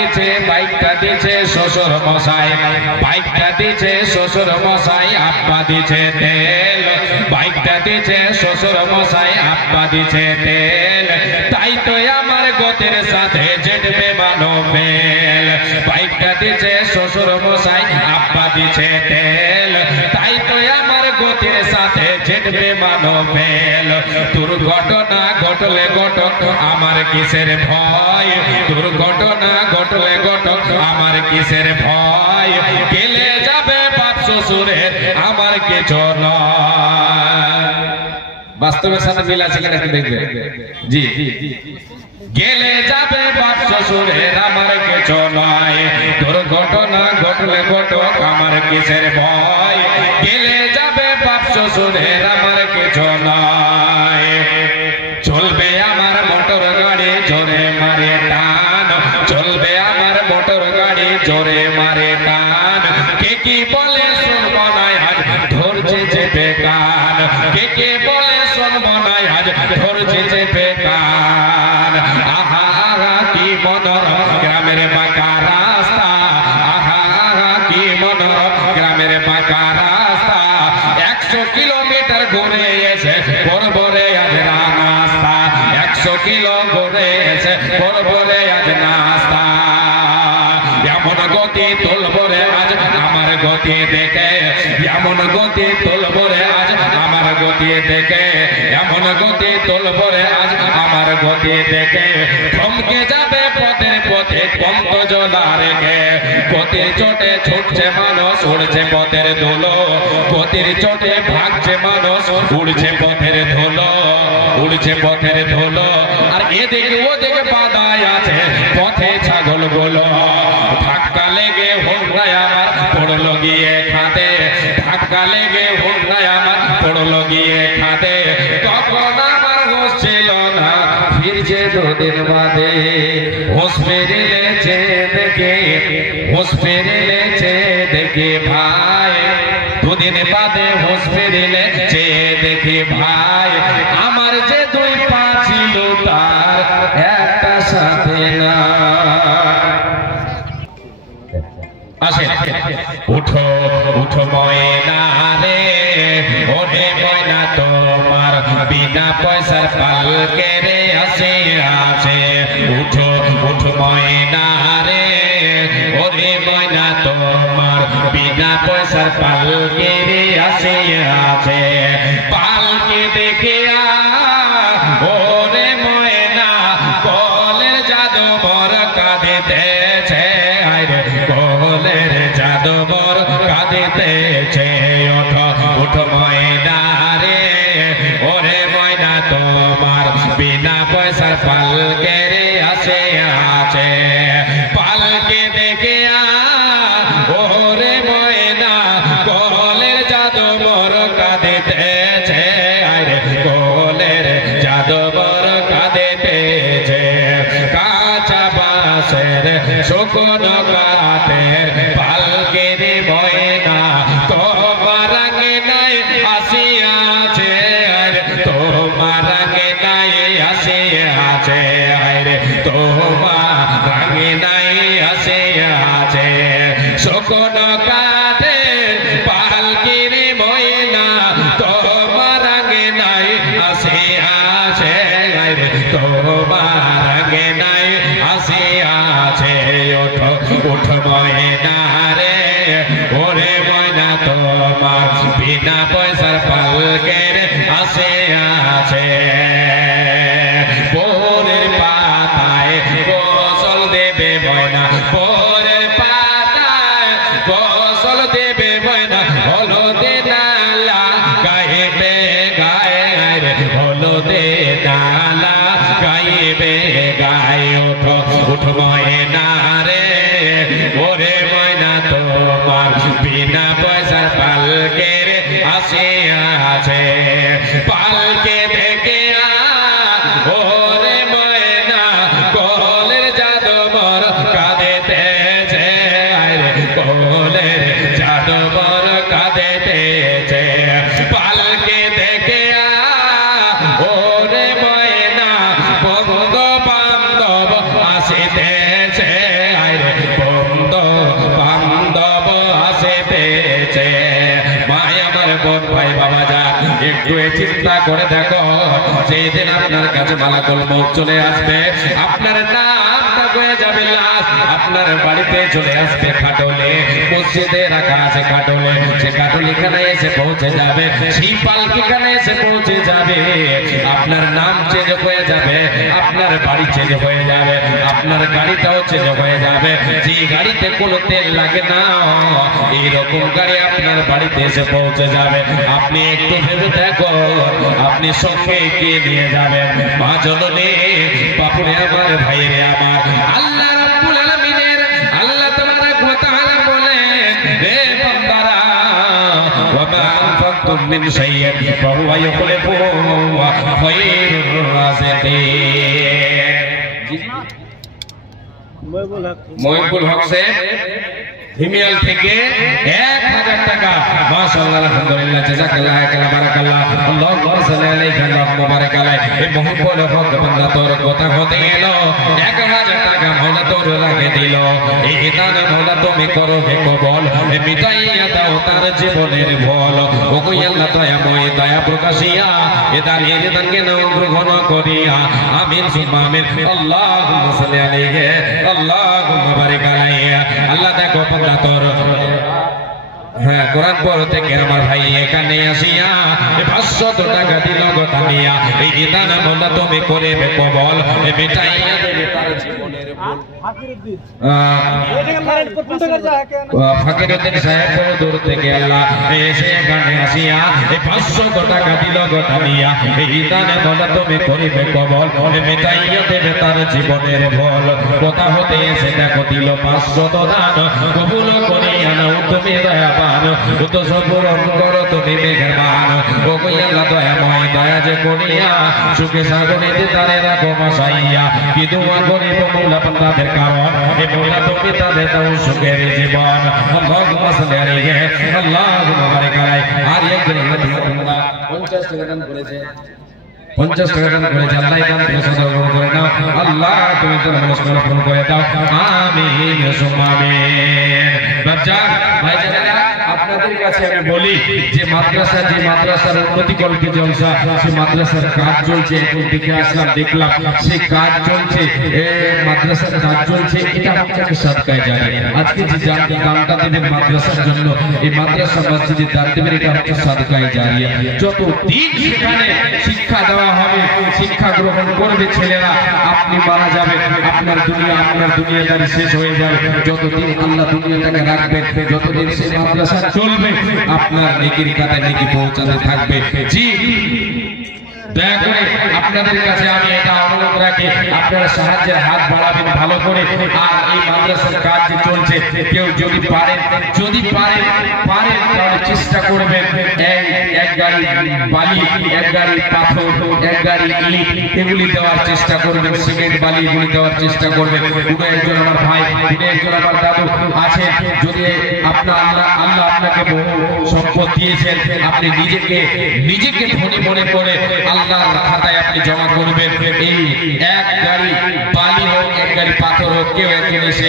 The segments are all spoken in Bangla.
দিছে বাইকটা দিছে শ্বশুর মশাই বাইকটা দিছে শ্বশুর মশাই আব্বা দিছে তেল বাইকটা দিছে শ্বশুর মশাই আব্বা দিছে তেল তাই তো আমার গতের সাথে জেটবে মানো মেল বাইকটা দিছে শ্বশুর মশাই আব্বা দিছে তেল তাই তো আমার গতের সাথে জেটবে মানো মেল দুর্ঘটনা ঘটলে ঘটক আমার কিসের ভয় দুর্ঘটনা ঘটলে ঘটক আমার কিসের ভয় গেলে যাবে বাপ শ্বশুরের আমার কিছু নয় বাস্তবের সাথে মিল আছে কিনা দেখবে জি গেলে যাবে বাপ শ্বশুরের আমার কিছু নয় দুর্ঘটনা ঘটলে ঘটক আমার কিসের ভয় গেলে যাবে বাপ শ্বশুরের আমার কিছু নয় চলবে আমার মোটর গাড়ি জোরে মারে টান চলবে আমার মোটর গাড়ি জোরে মারে টান কে কি বলে শুনবো না আজ ধরছে যে বেকান কে কে বলে শুনবো না আজ ধরছে যে বেকান আহা আহা কি মনোরম গ্রামের বাঁকা রাস্তা আহা আহা কি মনোরম গ্রামের বাঁকা রাস্তা 100 কিলোমিটার ঘুরে এসে বরবরে আজ নাস্তা 100 কিলো ঘুরে এসে বরবরে আজ নাস্তা এমন গতি তুলবরে আজ আমার গতি দেখে এমন গতি তুলবরে আজ আমার গতি দেখে এমন গতি তুলবরে আজ আমার গতি দেখে থমকে যাবে পথের পথে কন্ত জলা রেখে পথের চোটে ছুটছে মানুষ উড়ছে পথের ধুলো পথের চোটে ভাগছে মানুষ উড়ছে পথের ধুলো উড়ছে পথের ধুলো আর এদিকে ওদিকে বাধায় আছে পথে ছাগল গুলো ধাক্কা লেগে হোমরায় আমার পড়লো গিয়ে খাতে ধাক্কা লেগে হোমরায় আমার পড়লো গিয়ে খাতে তখন আমার হোশ ছিল না ফিরছে দুদিন বাদে হোশ ফিরেছে দেখে হোশ ফিরেছে দেখে ভাই দুদিন বাদে হোশ ফিরেছে দেখে ভাই আমার যে দুই পা ছিল তার একটা সাথে না আসে উঠো উঠো ময়না রে ওরে ময়না তোমার বিনা পয়সার পালকে রে আসে আসে উঠো উঠো ময়না রে ওরে ময়না তোমার বিনা পয়সার পালকে রে আসে আসে পালকে দেখে ওরে ময়না কলের জাদু বর কাঁদিতেছে কলের জাদু বর কাঁদিতেছে ওঠো উঠো ময়না রে ওরে ময়না তোমার বিনা পয়সার পালকে রে আসে আছে পালকে দেখে ওরে ময়না কলের জাদু বর কাঁদিতেছে আরে কলের জাদু বর কাঁদিতেছে কাঁচা বাঁশের শুকনো কাঠের পালকে রে ময়না তোমার রঙে নাই আসিয়াছে আরে তোমার রঙে নাই আসিয়াছে আরে তোমার রঙে নাই আসিয়াছে শুকনো কাঠের পালকে রে ময়না তোমার রঙে নাই আসিয়াছে আরে তোমার রঙে নাই আসিয়াছে ওঠো উঠো ময়না রে ওরে ময়না তোমার বিনা পয়সার পালকের আসে আছে পরের পাতায় গোসল দেবে ময়না পরের পাতায় গোসল দেবে ময়না হলদে নালা গাইবে গায়ে হলদে নালা গাইবে গায়ে ওঠো উঠো ময়না রে ওরে ময়না তোমার বিনা পয়সার পালকের আসে আছে পালকে দেখে ওরে ময়না কলের জাদু বর কাঁদিতেছে কলের জাদু বর কাঁদিতেছে পালকে দেখে ওরে ময়না বন্ধু বান্ধব আসিতেছে একটু চিন্তা করে দেখো, যেদিন আপনার কাছে মালাকুল মউত চলে আসবে, আপনার নামটা হয়ে যাবে লাশ, আপনার বাড়িতে চলে আসবে খাটলে, মসজিদে রাখা আছে খাটলে, সে খাটল এখানে এসে পৌঁছে যাবে, সেই পালকিখানে এসে পৌঁছে যাবে, আপনার নাম চেঞ্জ হয়ে যাবে, আপনার বাড়ি চেঞ্জ হয়ে যাবে, আপনার গাড়িটাও চেঞ্জ হয়ে যাবে। যে গাড়িতে কোনো তেল লাগে না, এইরকম গাড়ি আপনার বাড়িতে এসে পৌঁছে যাবে। আপনি একটু ভেবে দেখো, আপনি সঙ্গে কে নিয়ে যাবেন? মা জননী, বাপুরে আমার, ভাইরে আমার, আল্লাহ রাব্বুল আলামিনের আল্লাহ তাবারাক ওয়া তাআলা বলেন, হে বান্দারা, ওয়া মা আনফাকতুম মিন শাইইন ফাহুয়া ইউখলিফুহু ওয়া খায়রুর রাযিকিন। মহিবুল হক সাহেব হিমিয়াল থেকে 1000 টাকা। মাশাআল্লাহ, আলহামদুলিল্লাহ, জাযাকাল্লাহ খায়রান, বারাকাল্লাহ, আল্লাহুম্মা সাল্লি আলাইহি ওয়া বারাক আলাইহি। এই মহিবুল হক বান্দা তোর কথা হতে এলো, 1000 টাকা মাওলা তোর লাগে দিল। এই দান মাওলা তুমি করো হে কবুল, মিটাইয়া দাও তার জীবনের ভুল। ও গো আল্লাহ দয়াময়, দয়া প্রকাশিয়া এ দানের দানকে নাও গ্রহণ করিয়া। আমিন সুম্মা আমিন। আল্লাহুম্মা সাল্লি আলাইহি, আল্লাহুম্মা বারিক আলাইহি। আল্লাহ দেখো বান্দা তোর, হ্যাঁ, কোরআন পড়তে কে আমার ভাই এখানে আসিয়া 500 টাকা দিল গোটা নিয়া। এই দান মাওলা তুমি করবে কবুল, মিটাইয়া দেবে তার জীবনের ভুল। ফকিরউদ্দিন সাহেব বড় দূর থেকে আল্লাহ এসে এখানে আসিয়া 500 টাকা দিল গোটা নিয়া। এই দান মাওলা তুমি করবে কবুল, মিটাইয়া দেবে তার জীবনের ভুল। কথা হতে এসে দেখো দিল 500 দান, কবুল করিয়া নাও তুমি দয়াবান, তো সবরণ করো তুমি মেহেরবান। ও গো আল্লাহ দয়াময়, দয়া যে করিয়া সুখে সাগরে তারে রাখো মাসাইয়া। কি দোয়া করিব মাওলা বান্দাদের কারণ, এ মাওলা তুমি তাদের দাও সুখের জীবন। আল্লাহুম্মা সাল্লি আলাইহি, আল্লাহুম্মা বারিক আলাইহি। আর একজন আল্লাহ 50 টাকা দান করেছে, 50 টাকা দান করেছে। আল্লাহ দান তুমি সদর করে নাও, আল্লাহ তুমি তোর মনস্কামনা পূরণ করে দাও। আমিন সুম্মা আমিন। বাচ্চা ভাইজানেরা, আপনাদের কাছে আমি বলি যে মাদ্রাসার উন্নতিকল্পে জলসা, সেই মাদ্রাসার কাজ চলছে। এখন দেখে আসলাম, দেখলাম সেই কাজ চলছে, মাদ্রাসার কাজ চলছে। এটা হচ্ছে সাদকায়ে জারিয়া। আজকে যে দানটা দেবেন মাদ্রাসার জন্য, এই মাদ্রাসা মসজিদে দান দেবেন, এটা হচ্ছে সাদকায়ে জারিয়া। যতদিন সেখানে শিক্ষা দেওয়া হবে, শিক্ষা গ্রহণ করবে ছেলেরা, আপনি মারা যাবেন, আপনার দুনিয়াদারি শেষ হয়ে যাবে। যতদিন আল্লাহ দুনিয়াটাকে রাখবেন, যতদিন সেই মাদ্রাসা চলবে, আপনার নেকির কাতায় নেকি পৌঁছাতে থাকবে। জি, দয়া করে আপনাদের কাছে আমি এটা অনুরোধ রাখি, আপনারা সাহায্যের হাত বাড়াবেন ভালো করে। আর এই মাদ্রাসার কাজ যে চলছে, কেউ যদি পারেন তাহলে চেষ্টা করবেন এক গাড়ি বালি, এক গাড়ি পাথর, এক গাড়ি ইট এগুলি দেওয়ার চেষ্টা করবেন, সিমেন্ট বালি এগুলি দেওয়ার চেষ্টা করবেন। দুটো একজন আমার ভাই, দুটো একজন আমার দাদু আছেন। যদি আল্লাহ আপনাকে বহু সম্পদ দিয়েছেন, আপনি নিজেকে ধনী মনে করে আল্লাহর খাতায় আপনি জমা করবেন। এই এক গাড়ি বালি হোক, এক গাড়ি পাথর হোক, কেউ একজন এসে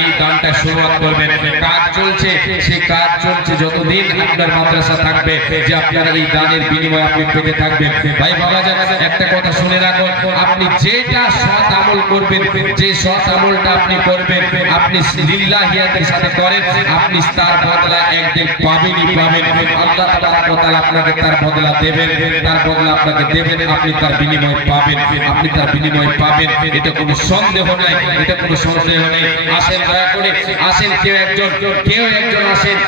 এই দানটা শুরুয়াত করবেন। কাজ চলছে, সেই কাজ চলছে যতদিন আপনার মাদ্রাসা থাকবে, যে আপনার এই দানের বিনিময়ে আপনি পেতে থাকবেন। ভাই বাবা জানা, একটা কথা শুনে রাখুন, আপনি যেটা সৎ আমল করবেন, যে সৎ আমলটা আপনি করবেন, আপনি লিল্লাহিয়াতের সাথে করেন, আপনি তার বদলা একদিন পাবেনই পাবেন। আল্লাহ তাবারাক ওয়া তাআলা আপনাকে তার বদলা দেবেন, তার বদলা আপনাকে দেবেন, আপনি তার বিনিময় পাবেন, আপনি তার বিনিময় পাবেন। এটা কোনো সন্দেহ নাই, এটা কোনো সন্দেহ নেই। আসেন, দয়া করে আসেন, কেউ একজন আসেন।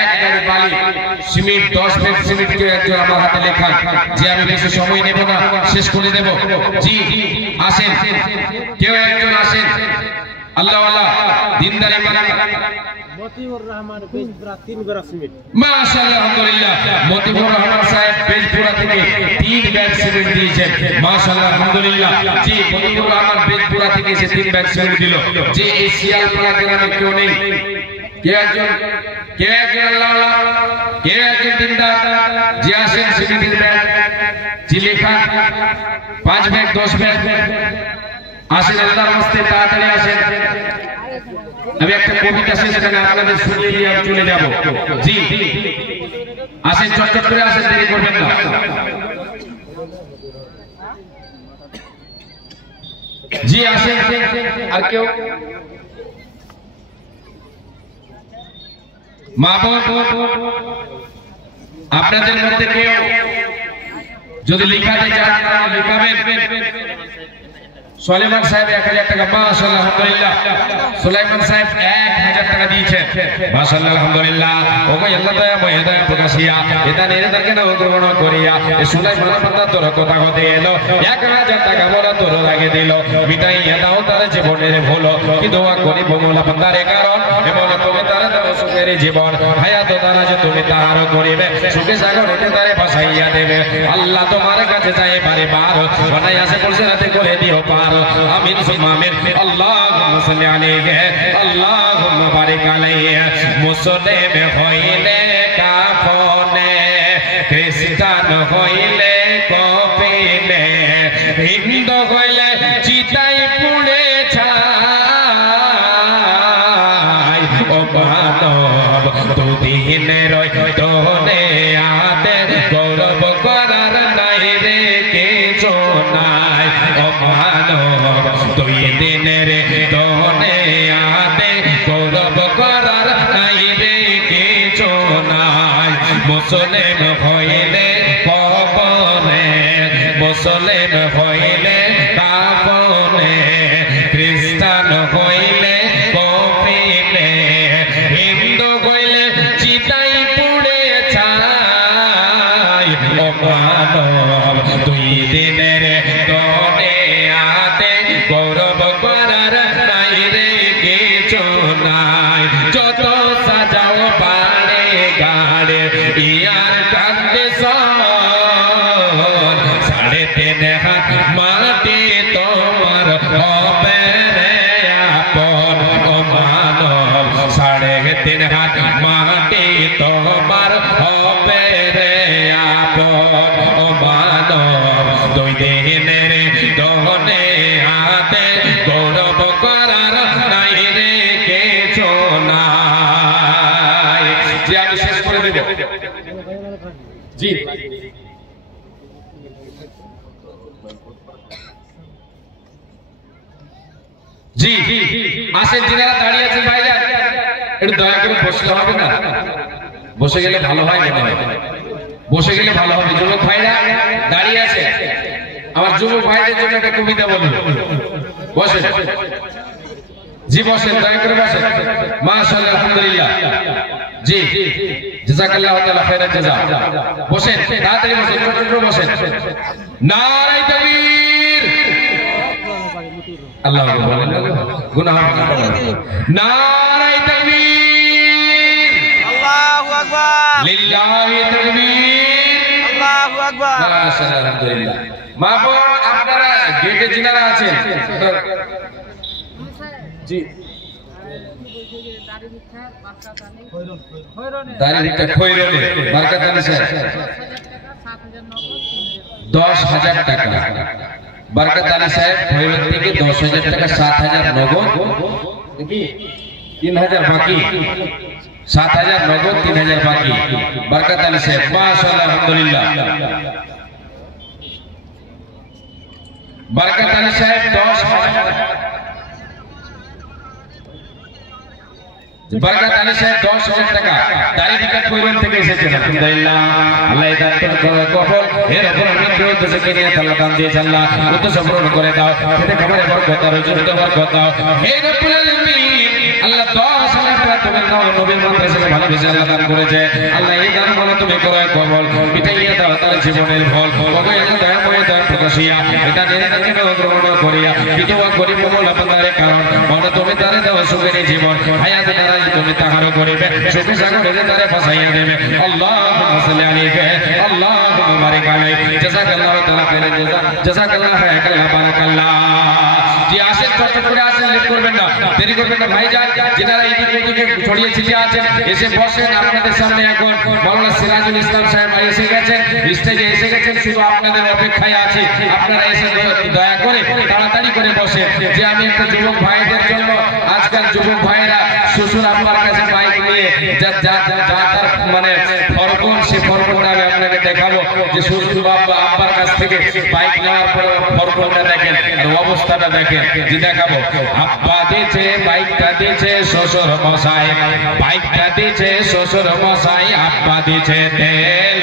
এক গাড়ি বালি, সিমেন্ট, 10 ব্যাগ সিমেন্ট কেউ একজন আমার হাতে লেখান, যে আমি বেশি সময় নেব না, শেষ করে দেব। জি, আসেন, কেউ একজন আসেন। আল্লাহ আল্লাহ দিনদারি মতিউর রহমান বেজপুরা 3 ব্যাগ সিমেন্ট। মাশাআল্লাহ, আলহামদুলিল্লাহ, মতিউর রহমান সাহেব বেজপুরা থেকে 3 ব্যাগ সিমেন্ট দিয়েছেন। মাশাআল্লাহ, আলহামদুলিল্লাহ। জি, মতিউর রহমান বেজপুরা থেকে এসে 3 ব্যাগ সিমেন্ট দিল। যে এই শিয়ালপাড়া গ্রামে কেউ নেই, কেউ একজন আল্লাহ কেউ একজন দিনদার যে আসেন, সিমেন্টের ব্যাগ জি লেখা 5 ব্যাগ 10 ব্যাগ আসেন। আল্লাহর রাস্তে তাড়াতাড়ি আসেন। আমি একটা কবিতা শেষ করে আপনাদের শুনিয়ে দিয়ে চলে যাব। জি, আসেন চটচট করে আসেন, দেরি করবেন না। জি আসেন। আর কেউ মা বোন আপনাদের মধ্যে কেউ যদি লিখাতে চান লিখাবেন। সুলাইমান সাহেব 1000 টাকা, মাশাআল্লাহ আলহামদুলিল্লাহ। সুলাইমান সাহেব 1000 টাকা দিয়েছেন, মাশাআল্লাহ আলহামদুলিল্লাহ। ও গো আল্লাহ দয়া মহদয়া প্রকাশিয়া এটা নিরন্তরকে নাও গ্রহণ করিয়া এই সুলাইমান বান্দা তোর কথা হতে এলো 1000 টাকা বলা তোর লাগে দিল, মিটাইয়া দাও তার জীবনের ভুল। কি দোয়া করি বমলা বান্দারে, কারণ এমন তুমি তার দাও সুখের জীবন, হায়াত তারা যে তুমি তার করিবে সুখে সাগরে তারে ভাসাইয়া দেবে। আল্লাহ তোমার কাছে চাই বারে বার, বানাই আসে বলছে রাতে করে দিও পার। আমিন সুম্মা আমিন। আল্লাহুম্মা সাল্লি আলাইহি আল্লাহুম্মা বারিক আলাইহি। মুসলিম হইলে কাফনে, খ্রিস্টান হইলে কফিনে, হিন্দু হইলে চিতাই পুড়ে ছাই। ও মানব দুদিনের তোনে আতে গৌরব করার নাই রে কিছু নাই। ও মানব দুই দিনের তোনে আতে গৌরব করার নাই রে কিছু নাই। মুসলিম হইলে কবরে, মুসলিম হইলে কাফনে, খ্রিস্টান হইলে কফিনে, হিন্দু হইলে চিতাই পুড়ে ছাই। ও মানব দুই দিনের তোনে আতে গৌরব করার নাই রে কিছু নাই। যত সাজাও পাড়ে গাড়ে ইয়ার কান্দে সর, 3.5 হাত মাটি তোমার হবে রে আপন। ও মানব 3.5 হাত মাটি তোমার হবে রে আপন। ও মানব দুই দিনের দহনে হাতে গৌরব করার নাই রে কিছু নাই। যে আমি শেষ করে দেব। জি জি আসেন, যিনারা দাঁড়িয়ে আছেন ভাইজান একটু দয়া করে বসলে হবে না? বসে গেলে ভালো হয় মনে হয়, বসে গেলে ভালো হবে। যুবক ভাইরা দাঁড়িয়ে আছে, আমার যুবক ভাইদের জন্য একটা কবিতা বলবো। বসেন, জি বসেন, দয়া করে বসেন। মাশাআল্লাহ আলহামদুলিল্লাহ। জি জাযাকাল্লাহু তাআলা খায়রান জাযা। বসেন, তাড়াতাড়ি বসেন, ছোট ছোট বসেন। নারায়ে তাকবীর। আল্লাহু আকবার, গুনাহ মাফ করুন। নারায়ে তাকবীর, আল্লাহু আকবার, লিল্লাহি তাকবীর, আল্লাহু আকবার। মাশাআল্লাহ আলহামদুলিল্লাহ। মা বোন আপনারা গেটে যিনারা আছেন, জি দাড়ি ভিক্ষা খৈরনে বরকত আলী সাহেব 10,000 টাকা। বরকত আলী সাহেব খৈরন থেকে 10,000 টাকা, 7,000 নগদ, কি 3,000 বাকি, 7,000 নগদ, 3,000 বাকি। বরকত আলী সাহেব, মাশাআল্লাহ আলহামদুলিল্লাহ। বরকত আলী সাহেব 10,000 টাকা। বরকত আলী সাহেব 10,000 টাকা দাড়ি ভিক্ষা খৈরন থেকে এসেছেন। আলহামদুলিল্লাহ, আল্লাহ দান করে কবুল। এর উপর আমি উদ্দেশ্য কিনে আল্লাহ দান দিয়েছে, আল্লাহ উদ্দেশ্য পূরণ করে দাও। এতে খাবারে বরকত আর রুজিতে বরকত দাও। হে রব্বুল আলামিন, আল্লাহ 10,000 টাকা তুমি দাও, নবীর মাদ্রাসাকে ভালোবেসে আল্লাহ দান করেছে। আল্লাহ এই দান বলো তুমি করে কবুল, মিটাইয়া দাও তার জীবনের ফল। ওগো আল্লাহ দয়াময় দয়া প্রকাশিয়া এটা নিরন্তরকে গ্রহণ করিয়া বিধবা গরিব বল আপনারে, কারণ মনে তুমি তারে দাও সুখের জীবন, হায়াত তারা তুমি তাহারও করিবে সুখে সাগরে তারে ফাসাইয়া দেবে। আল্লাহুম্মা সাল্লি আলাইহি আল্লাহুম্মা বারিক আলাইহি। জাযাকাল্লাহু তাআলা খায়রান জাযা, জাযাকাল্লাহু খায়রান বারাকাল্লাহ। জি আসেন, চটচট করে আসেন, লেট করবেন না, দেরি করবেন না ভাইজান। যিনারা এই দিকে ছড়িয়ে ছিটিয়ে আছেন এসে বসেন। আপনাদের সামনে এখন মাওলানা সিরাজুল ইসলাম সাহেব এসে গেছেন, স্টেজে এসে গেছেন, শুধু আপনাদের অপেক্ষায় আছে। আপনারা এসে দয়া করে তাড়াতাড়ি করে বসেন। যে আমি একটা যুবক ভাইদের জন্য, আজকাল যুবক ভাইরা শ্বশুর আপনার কাছে বাইক নিয়ে যা তার মানে ফরকন সে ফরকটা আমি আপনাকে দেখাবো যে শ্বশুর বাবা আব্বার কাছ থেকে বাইক নেওয়ার পর ফরকটা দেখেন আর অবস্থাটা দেখেন যে দেখাবো আব্বা দিয়েছে বাইকটা দিয়েছে শ্বশুর মশাই বাইকটা দিয়েছে শ্বশুর মশাই আব্বা দিয়েছে তেল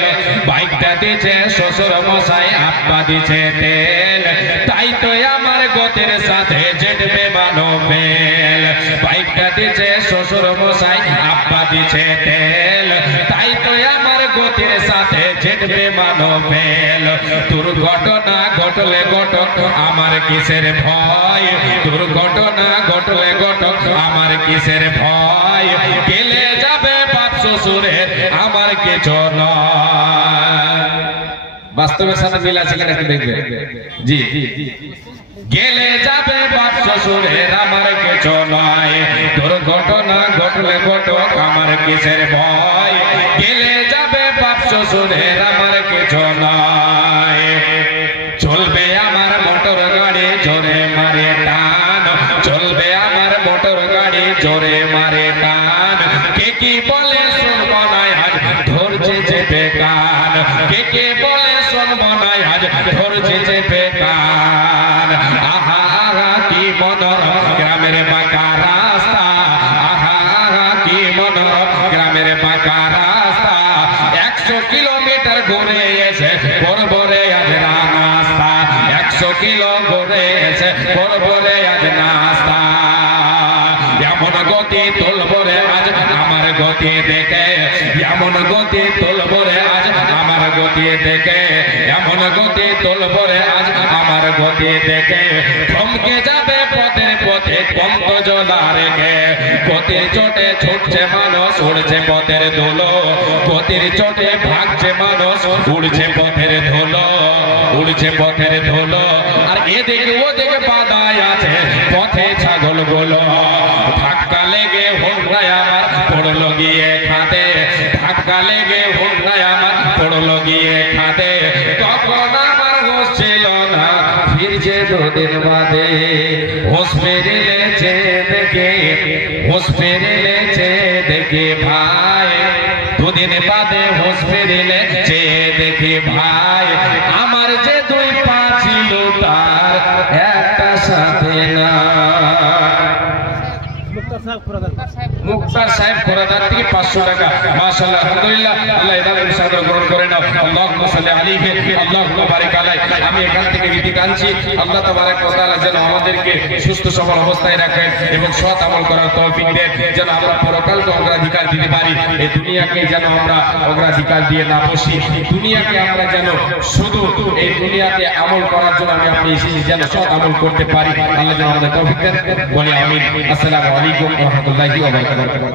বাইকটা দিয়েছে শ্বশুর মশাই আব্বা দিয়েছে তেল তাই তো আমার গতির সাথে জেটবে মানো বেল বাইকটা দিয়েছে শ্বশুর মশাই আব্বা দিয়েছে তেল তাই তো আমার গতির সাথে জেটবে মানো বেল দুর্ঘটনা ঘটলে ঘটক আমার কিসের ভয় দুর্ঘটনা ঘটলে ঘটক আমার কিসের ভয় গেলে যাবে বাপ শ্বশুরের আমার কিছু নয় বাস্তবের সাথে মিল আছে কিনা একটু দেখবে জি গেলে যাবে বাপ শ্বশুরের আমার কিছু নয় দুর্ঘটনা ঘটলে ঘটক আমার কিসের ভয় গেলে যাবে বাপ শ্বশুরের আমার কিছু নয় চলবে আমার মোটর গাড়ি জোরে মারে টান চলবে আমার মোটর গাড়ি জোরে মারে টান কে কি বলে শুনবো না আজ ধরছে চেপে কান কে কে বলে শুনবো না আজ ধরছে চেপে কান আহা আহা কি মনোরম গ্রামের বাঁকা রাস্তা আহা আহা কি মনোরম গ্রামের বাঁকা রাস্তা 100 কিলোমিটার ঘুরে এসে বরবরে আজ নাস্তা 100 কিলো ঘুরে এসে বরবরে আজ নাস্তা এমন গতি তুলবরে আজ আমার গতি দেখে এমন গতি তুলবরে আজ আমার গতি দেখে এমন গতি তুলবরে আজ আমার গতি দেখে থমকে যাবে পথের পথে পন্ত জলা রেখে গতির চোটে ছুটছে মানুষ উড়ছে পথের ধুলো গতির চোটে ভাগছে মানুষ উড়ছে পথের ধুলো উড়ছে পথের ধুলো আর এদিকে ওদিকে বাধায় আছে পথে ছাগল গুলো ধাক্কা লেগে হোন্ডায় আমার পড়লো গিয়ে খাতে ধাক্কা লেগে হোন্ডায় আমার পড়লো গিয়ে খাতে তখন আমার হোশ ছিল না ফিরছে দুদিন বাদে হোশ ফেরেছে দেখে হোশ ফেরেছে দেখে ভাই দুদিন বাদে হোশ ফেরেছে দেখে ভাই আমার যে দুই পা ছিল তার একটা সাথে না মুক্তার সাহেব কোরাদার থেকে 500 টাকা মাশাআল্লাহ আলহামদুলিল্লাহ আল্লাহ ইবাদতের সাথে গ্রহণ করে নাও আল্লাহুম্মা সাল্লি আলাইহি আল্লাহুম্মা বারিক আলাইহি আমি এখান থেকে বিধি কাঁদছি আল্লাহ তাবারক ওয়া তাআলা যেন আমাদেরকে সুস্থ সবল অবস্থায় রাখেন এবং সৎ আমল করার তৌফিক দেন যেন আমরা পরকালকে অগ্রাধিকার দিতে পারি এই দুনিয়াকে যেন আমরা অগ্রাধিকার দিয়ে না বসি দুনিয়াকে আমরা যেন শুধু এই দুনিয়াতে আমল করার জন্য আপনি এসেছি যেন সৎ আমল করতে পারি আল্লাহ যেন আমাদের তৌফিক দেন বলি আমিন আসসালামু আলাইকুম ওয়া রাহমাতুল্লাহি ওয়া বারাকাতুহু